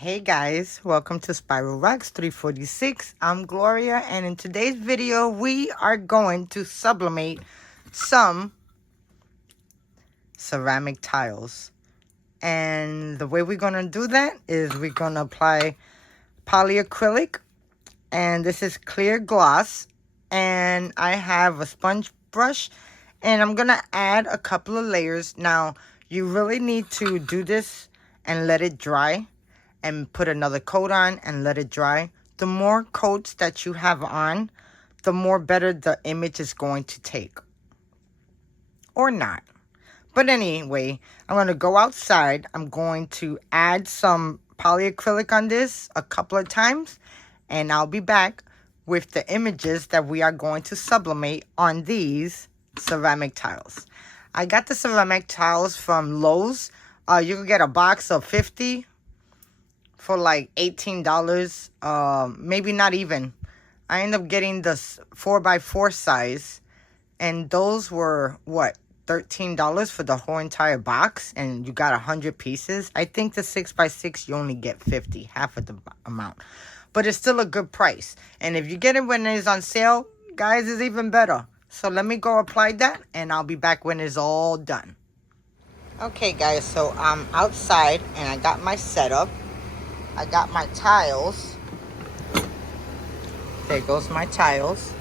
Hey guys, welcome to Spiral Rocks 346. I'm Gloria, and in today's video we are going to sublimate some ceramic tiles. And the way we're going to do that is we're going to apply polyacrylic, and this is clear gloss, and I have a sponge brush, and I'm going to add a couple of layers. Now, you really need to do this and let it dry, and put another coat on and let it dry. The more coats that you have on, the more better the image is going to take. Or not. But anyway, I'm going to go outside. I'm going to add some polyacrylic on this a couple of times. And I'll be back with the images that we are going to sublimate on these ceramic tiles. I got the ceramic tiles from Lowe's. You can get a box of 50 for like $18, maybe not even. I ended up getting the 4x4 size, and those were what, $13 for the whole entire box, and you got 100 pieces. I think the 6x6 you only get 50, half of the amount, but it's still a good price. And if you get it when it's on sale, guys, it's even better. So let me go apply that, and I'll be back when it's all done. Okay guys, so I'm outside and I got my setup. I got my tiles. There goes my tiles.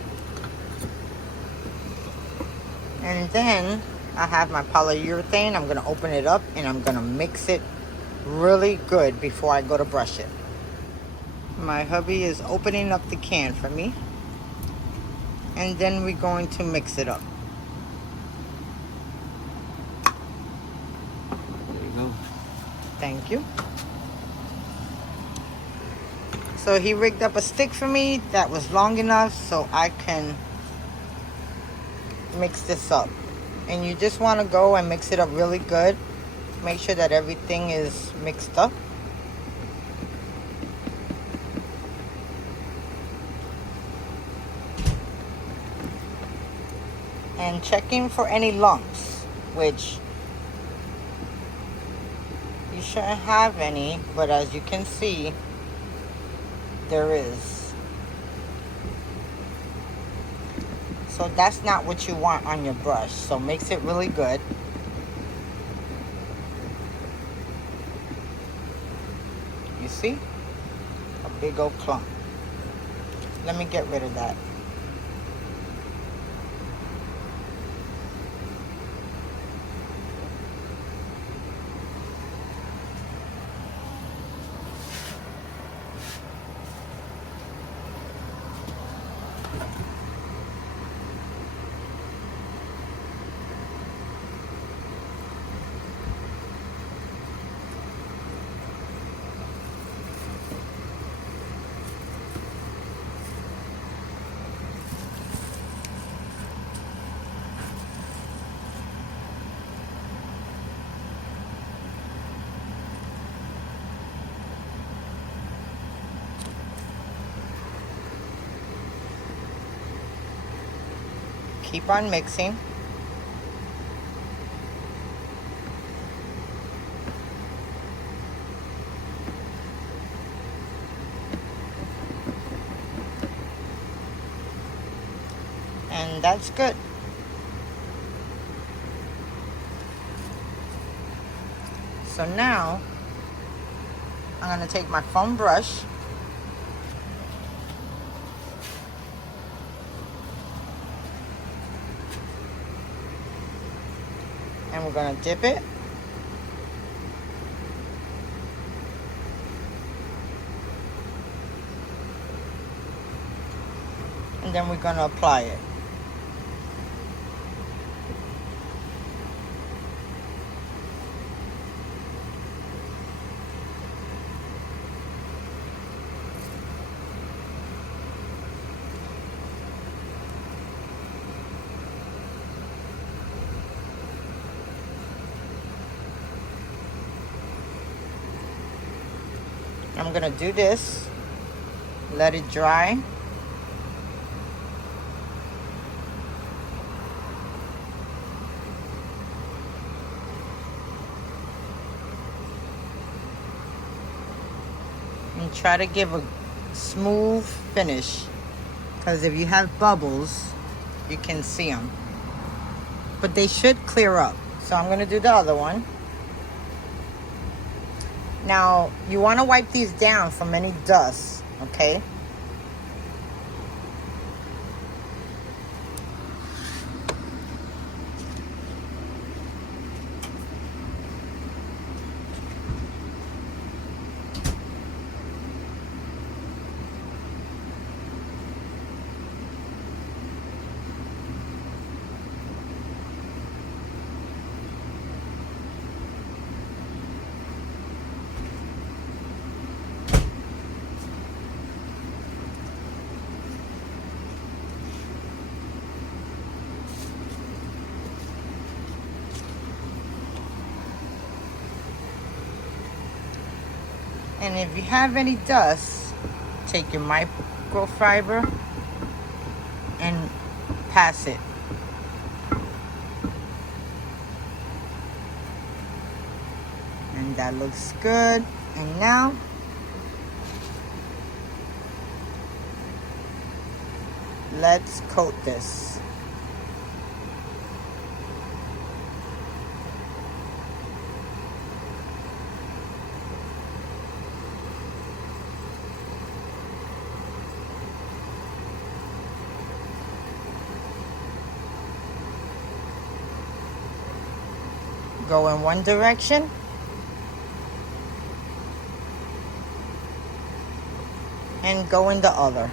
And then I have my polyurethane. I'm going to open it up and I'm going to mix it really good before I go to brush it. My hubby is opening up the can for me. And then we're going to mix it up. There you go. Thank you. So he rigged up a stick for me that was long enough so I can mix this up. And you just want to go and mix it up really good. Make sure that everything is mixed up. And checking for any lumps, which you shouldn't have any, but as you can see, there is. So that's not what you want on your brush. So mix it really good. You see? A big old clump. Let me get rid of that. Keep on mixing. And that's good. So now I'm going to take my foam brush and we're going to dip it. And then we're going to apply it. I'm going to do this, let it dry. And try to give a smooth finish. Because if you have bubbles, you can see them. But they should clear up. So I'm going to do the other one. Now, you want to wipe these down from any dust, okay? And if you have any dust, take your microfiber and pass it. And that looks good. And now, let's coat this. Go in one direction. And go in the other.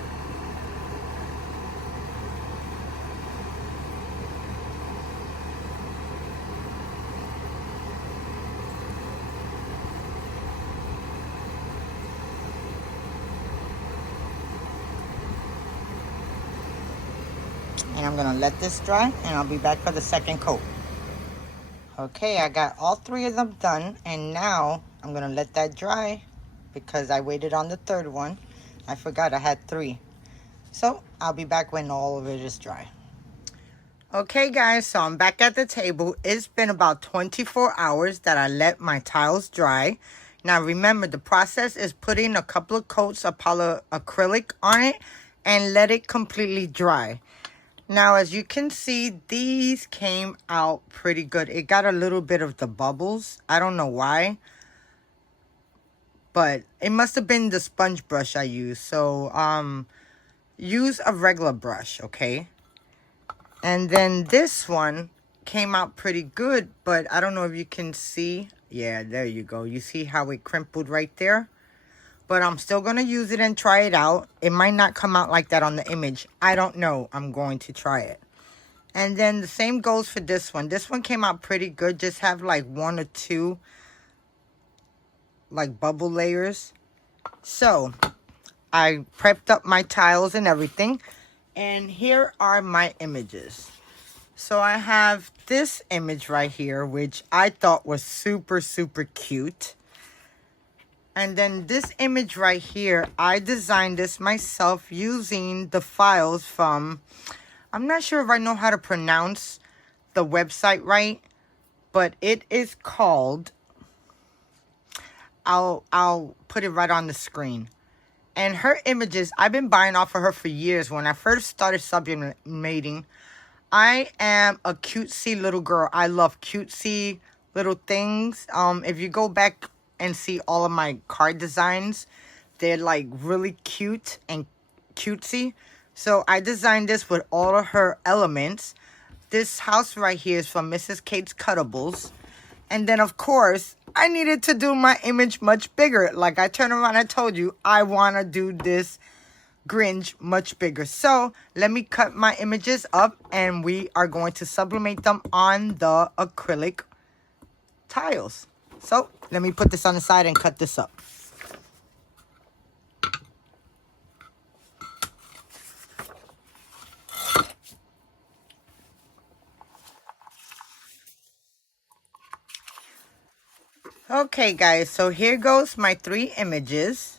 And I'm gonna let this dry and I'll be back for the second coat. Okay, I got all three of them done, and now I'm gonna let that dry because I waited on the third one. I forgot I had three. So I'll be back when all of it is dry. Okay guys, so I'm back at the table. It's been about 24 hours that I let my tiles dry. Now remember, the process is putting a couple of coats of polyacrylic on it and let it completely dry. Now, as you can see, these came out pretty good. It got a little bit of the bubbles. I don't know why, but it must have been the sponge brush I used. So, use a regular brush, okay? And then this one came out pretty good, but I don't know if you can see. Yeah, there you go. You see how it crimpled right there? But I'm still going to use it and try it out. It might not come out like that on the image. I don't know. I'm going to try it. And then the same goes for this one. This one came out pretty good. Just have like one or two like bubble layers. So I prepped up my tiles and everything. And here are my images. So I have this image right here, which I thought was super, super cute. And then this image right here, I designed this myself using the files from, I'm not sure if I know how to pronounce the website right, but it is called, I'll put it right on the screen. And her images, I've been buying off of her for years. When I first started sublimating, I am a cutesy little girl. I love cutesy little things. If you go back and see all of my card designs, they're like really cute and cutesy. So I designed this with all of her elements. This house right here is from Mrs. Kate's Cuttables. And then of course, I needed to do my image much bigger. Like I turned around, I told you, I want to do this Grinch much bigger. So let me cut my images up and we are going to sublimate them on the acrylic tiles. So let me put this on the side and cut this up. Okay guys, so here goes my three images.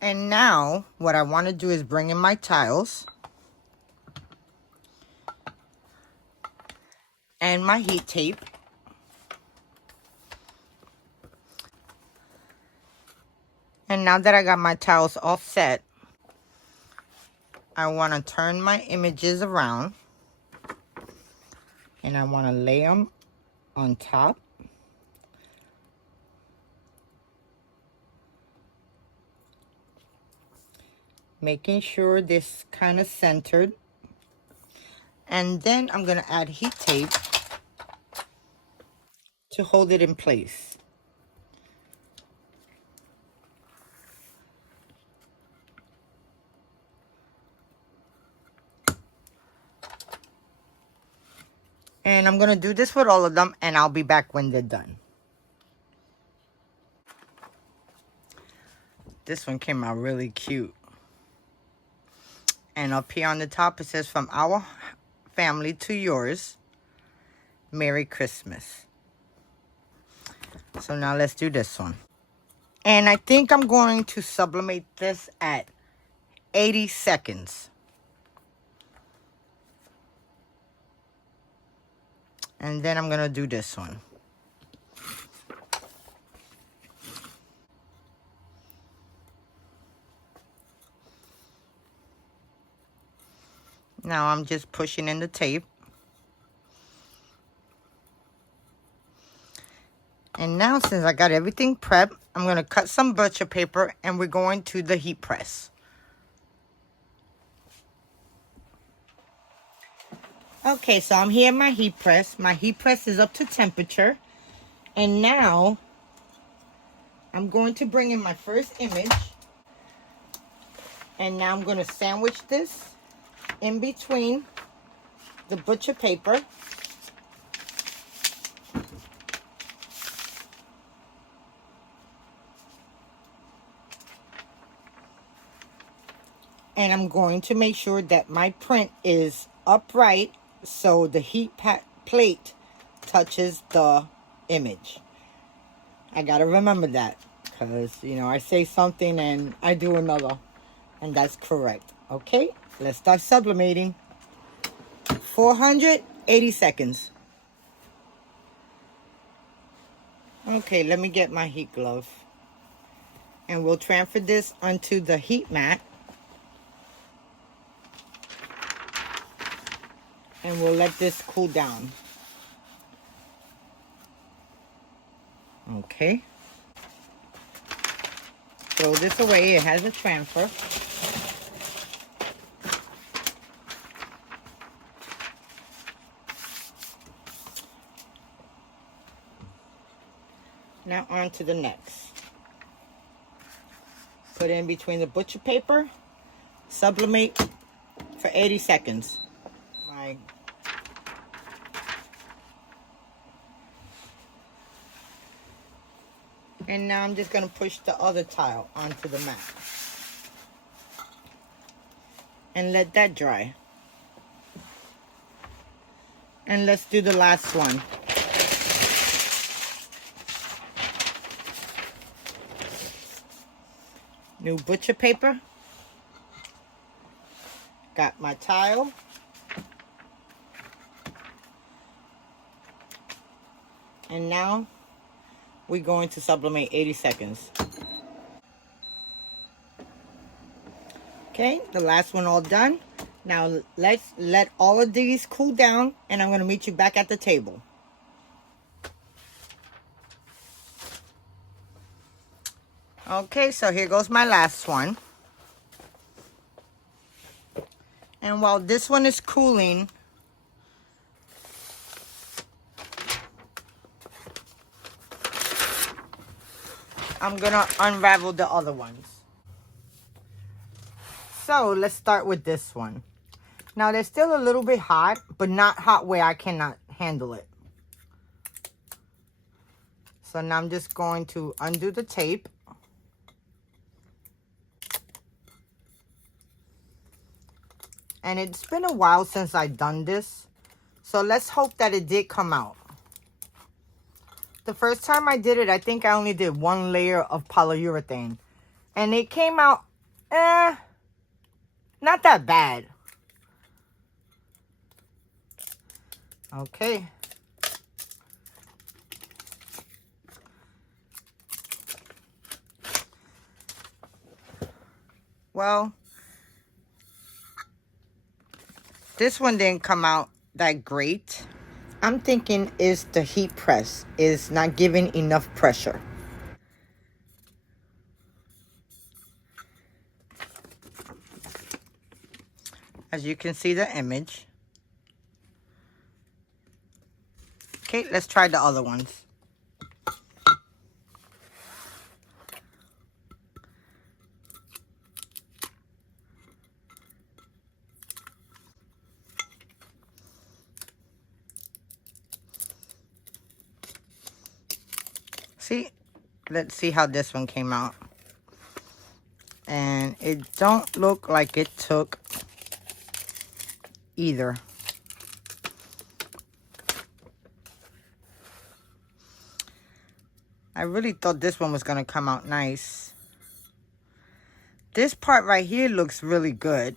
And now what I want to do is bring in my tiles and my heat tape. now that I got my tiles all set, I want to turn my images around. And I want to lay them on top. Making sure this kind of centered. And then I'm going to add heat tape to hold it in place. And I'm going to do this with all of them, and I'll be back when they're done. This one came out really cute. And up here on the top, it says, "From our family to yours, Merry Christmas." So now let's do this one. And I think I'm going to sublimate this at 80 seconds. And then I'm going to do this one. Now I'm just pushing in the tape. And now, since I got everything prepped, I'm going to cut some butcher paper and we're going to the heat press. Okay, so I'm here in my heat press. My heat press is up to temperature. And now I'm going to bring in my first image. And now I'm going to sandwich this in between the butcher paper. And I'm going to make sure that my print is upright so the heat plate touches the image. I gotta remember that because, you know, I say something and I do another, and that's correct. Okay, let's start sublimating. 480 seconds. Okay, let me get my heat glove. And we'll transfer this onto the heat mat. And we'll let this cool down. Okay. Throw this away. It has a transfer. Now on to the next. Put it in between the butcher paper. Sublimate for 80 seconds. And now I'm just going to push the other tile onto the mat. And let that dry. And let's do the last one. New butcher paper. Got my tile. And now we're going to sublimate 80 seconds. Okay, the last one all done. Now let's let all of these cool down, and I'm going to meet you back at the table. Okay, so here goes my last one. And while this one is cooling, I'm gonna unravel the other ones. So let's start with this one. Now they're still a little bit hot, but not hot where I cannot handle it. So now I'm just going to undo the tape. And it's been a while since I've done this, so let's hope that it did come out. The first time I did it, I think I only did one layer of polyurethane. And it came out, not that bad. Okay. Well, this one didn't come out that great. I'm thinking is the heat press is not giving enough pressure. As you can see the image. Okay, let's try the other ones. See, let's see how this one came out. And it don't look like it took either. I really thought this one was gonna come out nice. This part right here looks really good.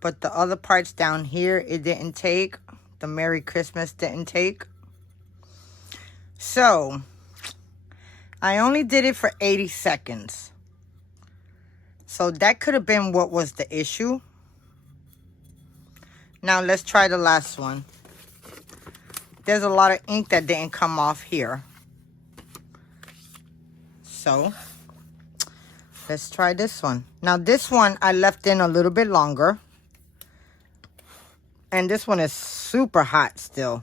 But the other parts down here, it didn't take. The Merry Christmas didn't take. So, I only did it for 80 seconds. So that could have been what was the issue. Now let's try the last one. There's a lot of ink that didn't come off here. So, let's try this one. Now this one I left in a little bit longer. And this one is super hot still.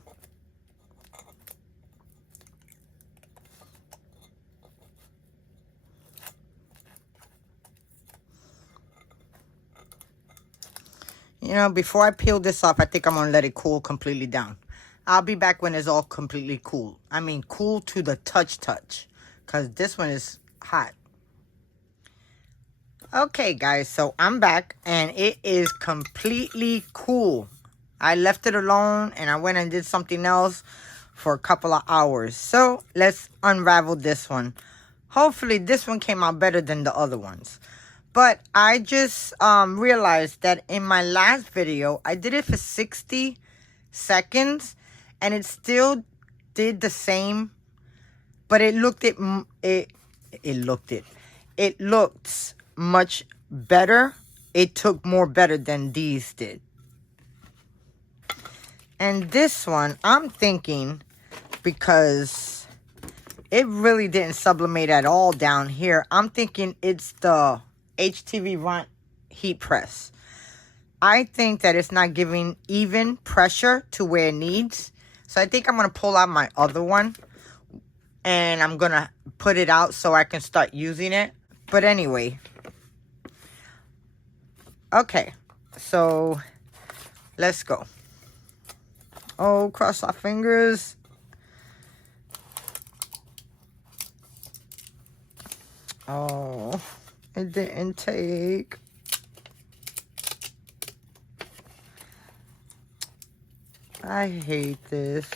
You know, before I peel this off, I think I'm going to let it cool completely down. I'll be back when it's all completely cool. I mean, cool to the touch. Because this one is hot. Okay, guys. So, I'm back. And it is completely cool. I left it alone. And I went and did something else for a couple of hours. So, let's unravel this one. Hopefully, this one came out better than the other ones. But I just realized that in my last video, I did it for 60 seconds. And it still did the same. But it looked much better. It took more better than these did. And this one, I'm thinking, because it really didn't sublimate at all down here, I'm thinking it's the HTV Runt heat press. I think that it's not giving even pressure to where it needs. So I think I'm going to pull out my other one. And I'm going to put it out so I can start using it. But anyway. Okay. So, let's go. Oh, cross our fingers. Oh, it didn't take. I hate this.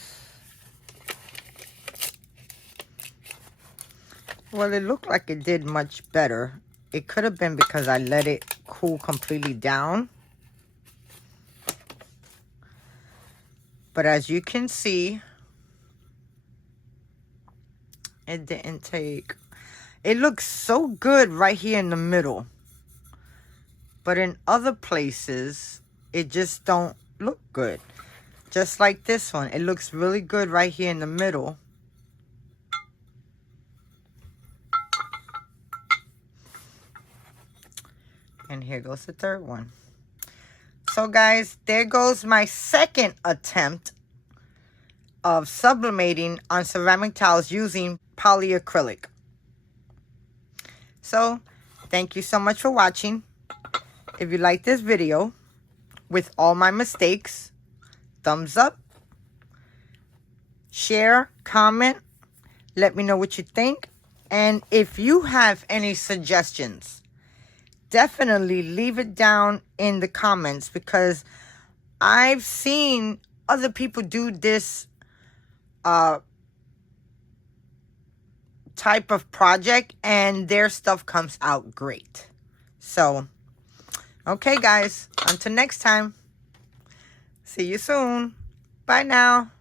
Well, it looked like it did much better. It could have been because I let it cool completely down. But as you can see, it didn't take. It looks so good right here in the middle. But in other places, it just don't look good. Just like this one. It looks really good right here in the middle. And here goes the third one. So guys, there goes my second attempt of sublimating on ceramic tiles using polyacrylic. So, thank you so much for watching. If you like this video with all my mistakes, thumbs up, share, comment, let me know what you think. And if you have any suggestions, definitely leave it down in the comments, because I've seen other people do this type of project and their stuff comes out great. So, okay guys, until next time, see you soon. Bye now.